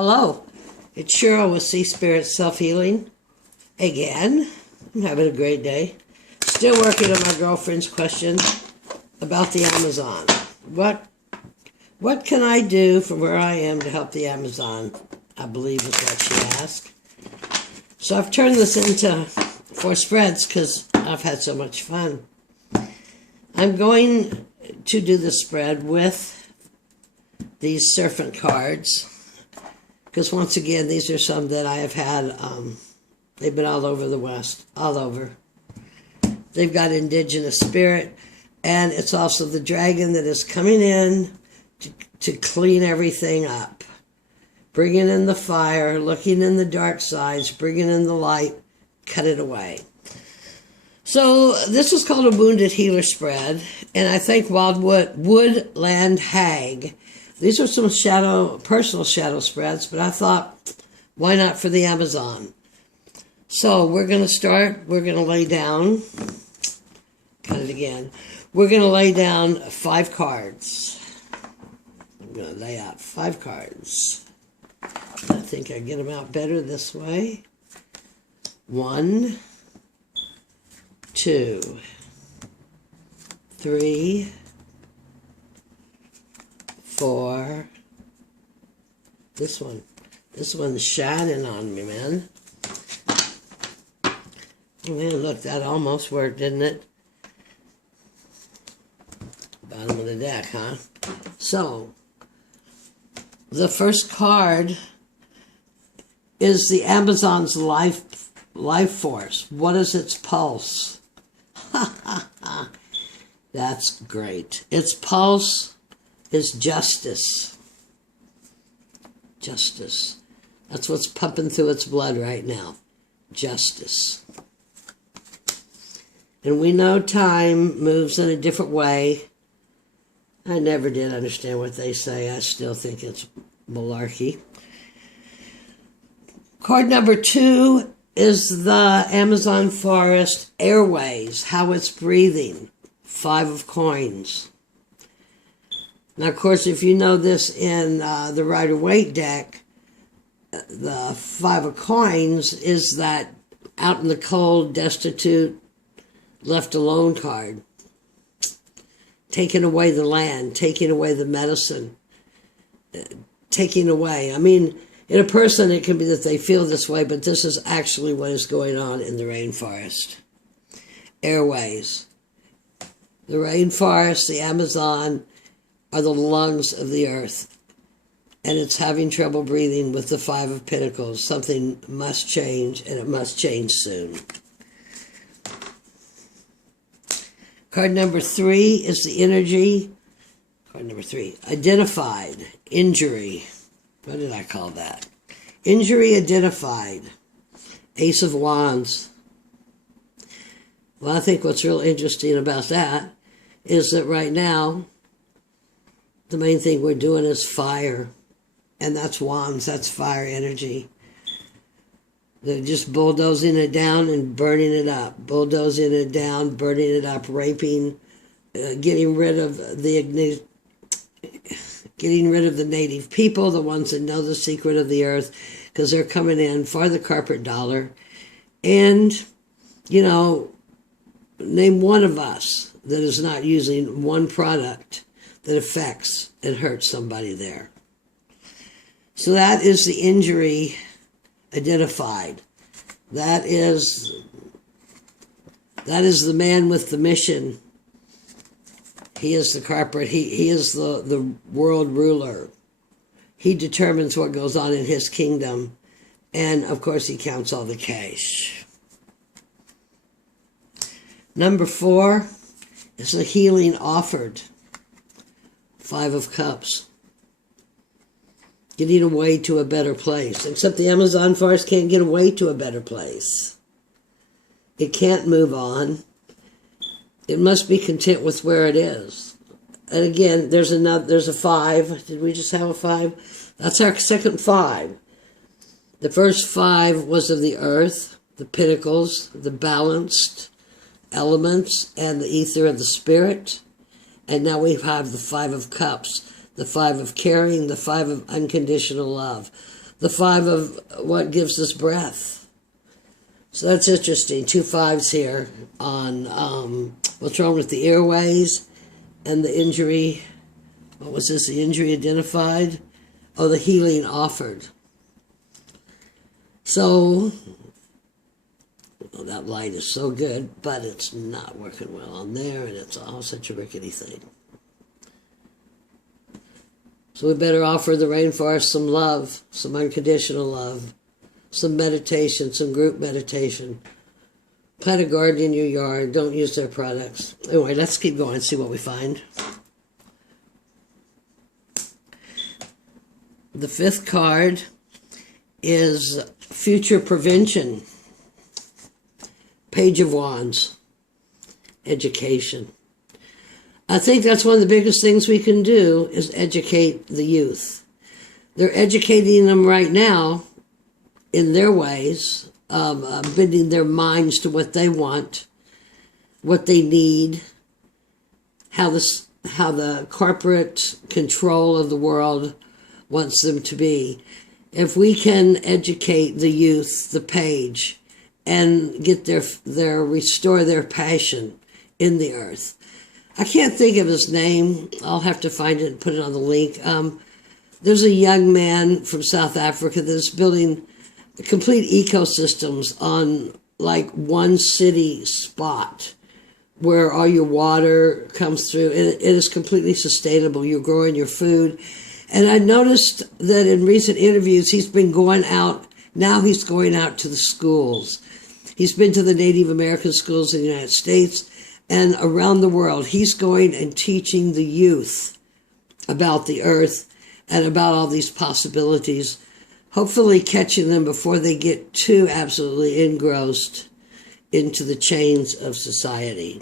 Hello, it's Cheryl with Sea Spirit Self-Healing. Again, I'm having a great day. Still working on my girlfriend's question about the Amazon. What can I do from where I am to help the Amazon? I believe is what she asked. So I've turned this into 4 spreads because I've had so much fun. I'm going to do the spread with these serpent cards. Because once again, these are some that I have had, they've been all over the West, all over. They've got indigenous spirit, and it's also the dragon that is coming in to clean everything up. Bringing in the fire, looking in the dark sides, bringing in the light, cut it away. So this is called a Wounded Healer spread, and I thank Woodland Hag. These are some personal shadow spreads, but I thought, why not for the Amazon? So we're going to start. We're going to lay down. Cut it again. We're going to lay down 5 cards. I'm going to lay out 5 cards. I think I get them out better this way. 1, 2, 3, 4. This one's shining on me, man. Oh, man, look, that almost worked, didn't it? Bottom of the deck, huh? So, the first card is the Amazon's life force. What is its pulse? That's great. Its pulse is justice. Justice. That's what's pumping through its blood right now. Justice. And we know time moves in a different way. I never did understand what they say. I still think it's malarkey. Card number 2 is the Amazon forest airways, how it's breathing. 5 of coins. Now, of course, if you know this in the Rider-Waite deck, the 5 of coins is that out in the cold, destitute, left alone card. Taking away the land, taking away the medicine, taking away. I mean, in a person, it can be that they feel this way, but this is actually what is going on in the rainforest. Airways. The rainforest, the Amazon, are the lungs of the earth, and it's having trouble breathing with the 5 of Pentacles. Something must change, and it must change soon. Card number 3 is the energy. Card number 3, identified, injury. What did I call that? Injury identified. Ace of Wands. Well, I think what's real interesting about that is that right now, the main thing we're doing is fire. And that's wands, that's fire energy. They're just bulldozing it down and burning it up. Bulldozing it down, burning it up, raping, getting rid of the native people, the ones that know the secret of the earth, because they're coming in for the carpet dollar. And, you know, name one of us that is not using one product that affects and hurts somebody there. So that is the injury identified. That is the man with the mission. He is the corporate. He is the world ruler. He determines what goes on in his kingdom. And, of course, he counts all the cash. Number 4 is the healing offered. 5 of Cups. Getting away to a better place. Except the Amazon forest can't get away to a better place. It can't move on. It must be content with where it is. And again, there's a 5. Did we just have a 5? That's our second 5. The first 5 was of the earth, the pinnacles, the balanced elements, and the ether of the spirit. And now we have the 5 of Cups, the 5 of caring, the 5 of unconditional love, the 5 of what gives us breath. So that's interesting. 2 5s here on what's wrong with the airways and the injury. What was this? The injury identified? Oh, the healing offered. So, oh, that light is so good, but it's not working well on there, and it's all such a rickety thing. So we better offer the rainforest some love, some unconditional love, some meditation, some group meditation. Plant a garden in your yard. Don't use their products. Anyway, let's keep going and see what we find. The 5th card is future prevention. Page of Wands. Education. I think that's one of the biggest things we can do is educate the youth. They're educating them right now in their ways, bending their minds to what they want, what they need, how the corporate control of the world wants them to be. If we can educate the youth, the page, and get restore their passion in the earth. I can't think of his name. I'll have to find it and put it on the link. There's a young man from South Africa that's building complete ecosystems on like one city spot where all your water comes through. It is completely sustainable. You're growing your food. And I noticed that in recent interviews, he's been going out. Now he's going out to the schools. He's been to the Native American schools in the United States and around the world. He's going and teaching the youth about the earth and about all these possibilities, hopefully catching them before they get too absolutely engrossed into the chains of society.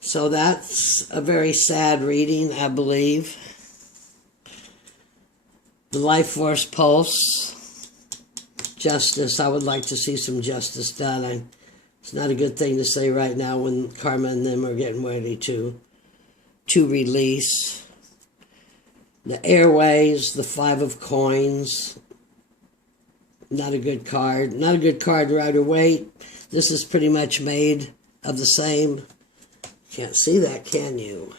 So that's a very sad reading, I believe. The Life Force Pulse. Justice. I would like to see some justice done. It's not a good thing to say right now when Karma and them are getting ready to release. The Airways, the 5 of Coins. Not a good card. Not a good card, Rider Waite. This is pretty much made of the same. Can't see that, can you?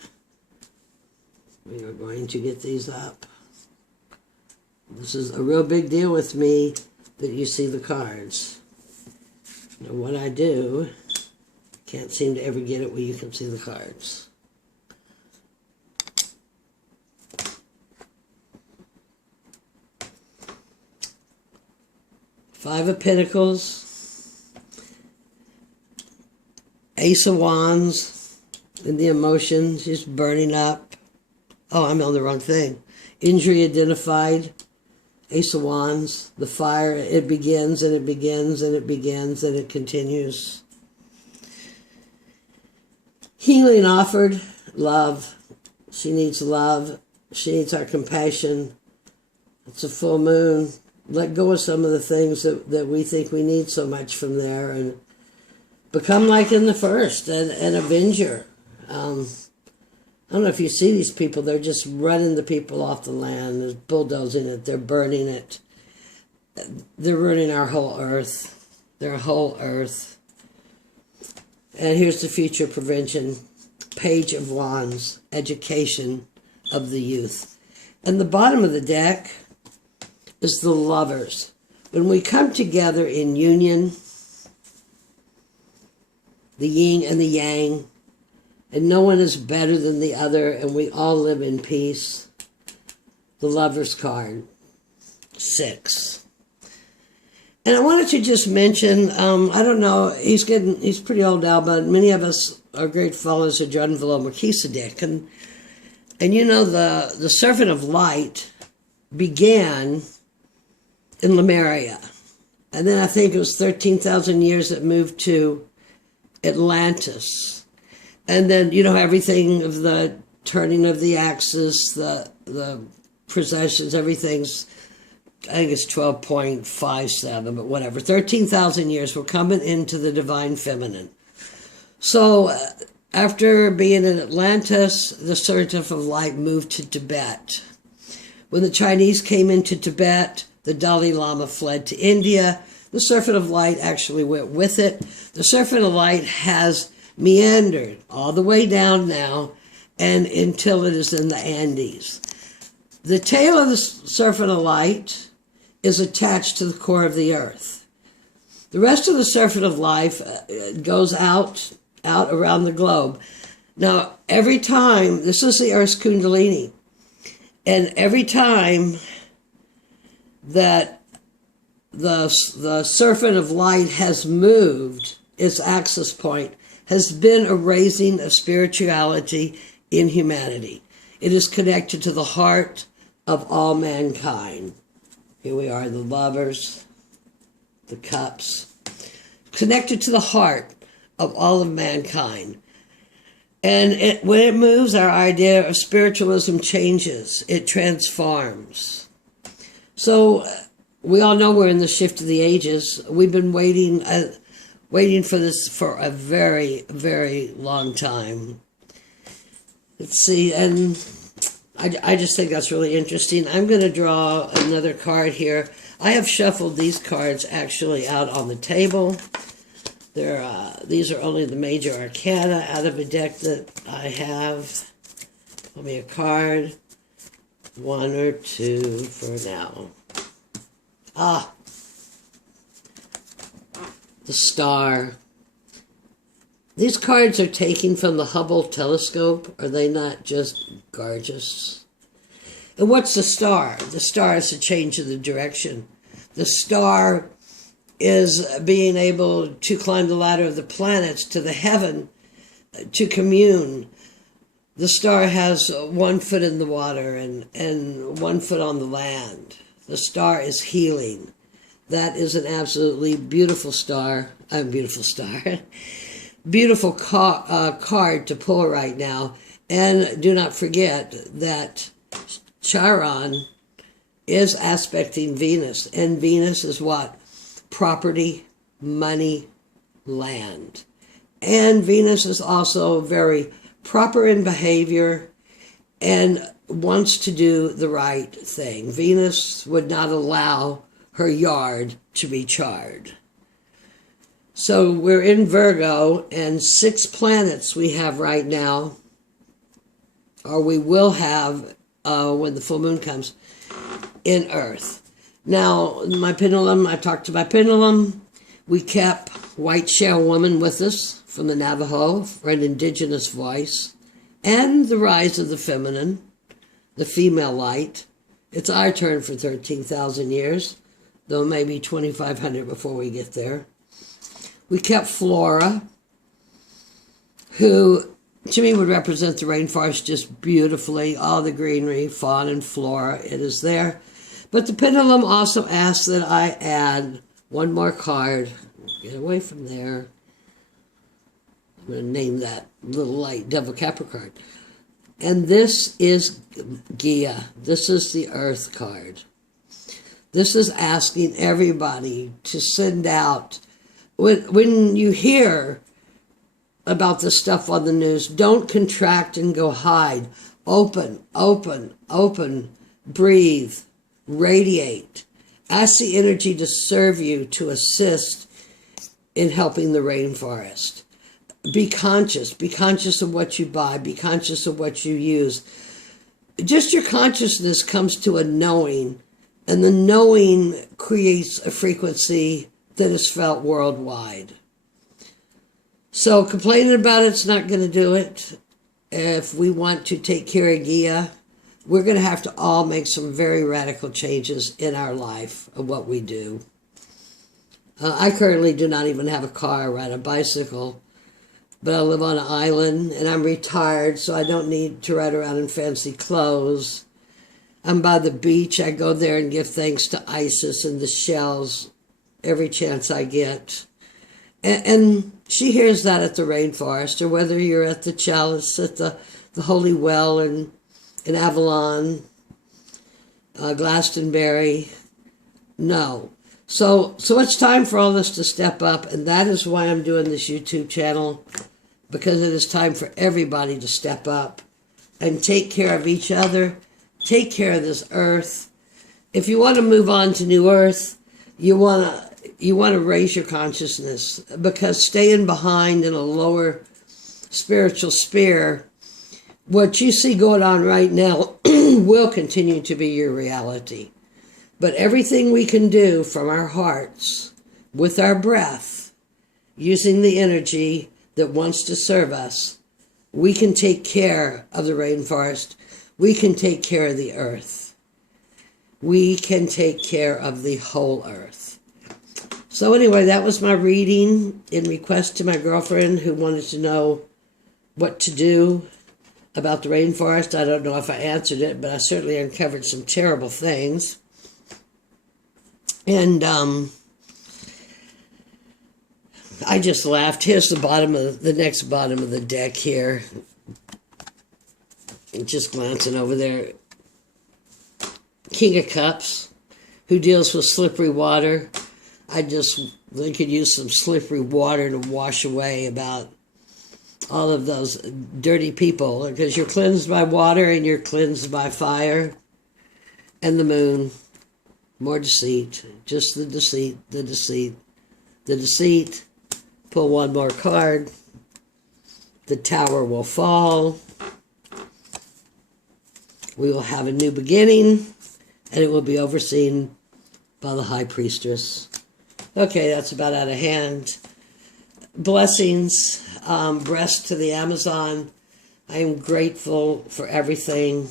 We are going to get these up. This is a real big deal with me that you see the cards. Now what I do, can't seem to ever get it where you can see the cards. Five of Pentacles, Ace of Wands, and the emotions, just burning up. Oh, I'm on the wrong thing. Injury identified, Ace of Wands, the fire, it begins and it begins and it begins and it continues. Healing offered, love. She needs love. She needs our compassion. It's a full moon. Let go of some of the things that we think we need so much from there and become like in the first, an avenger. I don't know if you see these people, they're just running the people off the land, they're bulldozing it, they're burning it. They're ruining our whole earth, their whole earth. And here's the future prevention, Page of Wands, education of the youth. And the bottom of the deck is the Lovers. When we come together in union, the yin and the yang, and no one is better than the other, and we all live in peace. The Lover's card, 6. And I wanted to just mention, I don't know, he's pretty old now, but many of us are great followers of Drunvelo Melchizedek. And you know, the Serpent of Light began in Lemuria. And then I think it was 13,000 years it moved to Atlantis. And then, you know, everything of the turning of the axis, the processions, everything's, I think it's 12.57, but whatever. 13,000 years, we're coming into the divine feminine. So After being in Atlantis, the Serpent of Light moved to Tibet. When the Chinese came into Tibet, the Dalai Lama fled to India. The Serpent of Light actually went with it. The Serpent of Light has meandered all the way down now and until it is in the Andes. The tail of the Serpent of Light is attached to the core of the earth. The rest of the Serpent of Life goes out around the globe. Now, every time, this is the Earth's Kundalini, and every time that the Serpent of Light has moved, its access point has been a raising of spirituality in humanity. It is connected to the heart of all mankind. Here we are, the lovers, the cups, connected to the heart of all of mankind. And when it moves, our idea of spiritualism changes. It transforms. So we all know we're in the shift of the ages. We've been waiting for this for a very, very long time. Let's see, and I just think that's really interesting. I'm going to draw another card here. I have shuffled these cards actually out on the table. These are only the major arcana out of a deck that I have. Pull me a card. One or two for now. The Star. These cards are taken from the Hubble telescope. Are they not just gorgeous? And what's the star? The star is a change of the direction. The star is being able to climb the ladder of the planets to the heaven, to commune. The star has 1 foot in the water and 1 foot on the land. The star is healing. That is an absolutely beautiful star. Beautiful card to pull right now. And do not forget that Chiron is aspecting Venus. And Venus is what? Property, money, land. And Venus is also very proper in behavior and wants to do the right thing. Venus would not allow her yard to be charred. So we're in Virgo, and 6 planets we have right now, or we will have when the full moon comes, in Earth. Now, my pendulum, I talked to my pendulum. We kept White Shell Woman with us from the Navajo for an indigenous voice, and the rise of the feminine, the female light. It's our turn for 13,000 years, though maybe 2,500 before we get there. We kept Flora, who to me would represent the rainforest just beautifully, all the greenery, fauna and flora, it is there. But the pendulum also asks that I add one more card. Get away from there. I'm going to name that little light Devil Capricorn. And this is Gaia. This is the Earth card. This is asking everybody to send out, when you hear about this stuff on the news, don't contract and go hide. Open, open, open, breathe, radiate. Ask the energy to serve you, to assist in helping the rainforest. Be conscious of what you buy, be conscious of what you use. Just your consciousness comes to a knowing, and the knowing creates a frequency that is felt worldwide. So complaining about it's not going to do it. If we want to take care of Gaia, we're going to have to all make some very radical changes in our life of what we do. I currently do not even have a car, I ride a bicycle, but I live on an island and I'm retired, so I don't need to ride around in fancy clothes. I'm by the beach. I go there and give thanks to Isis and the shells every chance I get. And she hears that at the rainforest, or whether you're at the chalice, at the holy well in Avalon, Glastonbury. No. So it's time for all this to step up, and that is why I'm doing this YouTube channel, because it is time for everybody to step up and take care of each other, take care of this earth. If you want to move on to New Earth, you want to raise your consciousness, because staying behind in a lower spiritual sphere, what you see going on right now will continue to be your reality. But everything we can do from our hearts, with our breath, using the energy that wants to serve us, we can take care of the rainforest. We can take care of the earth. We can take care of the whole earth. So anyway, that was my reading in request to my girlfriend who wanted to know what to do about the rainforest. I don't know if I answered it, but I certainly uncovered some terrible things. And I just laughed. Here's the next bottom of the deck here. Just glancing over there. King of Cups, who deals with slippery water. They could use some slippery water to wash away about all of those dirty people, because you're cleansed by water and you're cleansed by fire. And the moon, more deceit, just the deceit, the deceit, the deceit. Pull one more card. The tower will fall. We will have a new beginning, and it will be overseen by the high priestess. Okay, that's about out of hand. Blessings, breast to the Amazon. I am grateful for everything.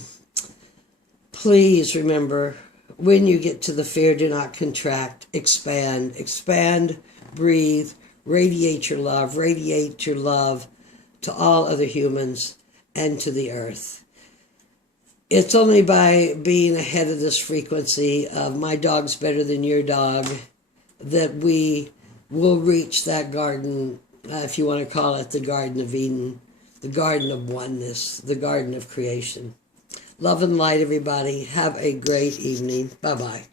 Please remember, when you get to the fear, do not contract. Expand. Expand, breathe, radiate your love to all other humans and to the earth. It's only by being ahead of this frequency of my dog's better than your dog that we will reach that garden, if you want to call it the Garden of Eden, the Garden of Oneness, the Garden of Creation. Love and light, everybody. Have a great evening. Bye-bye.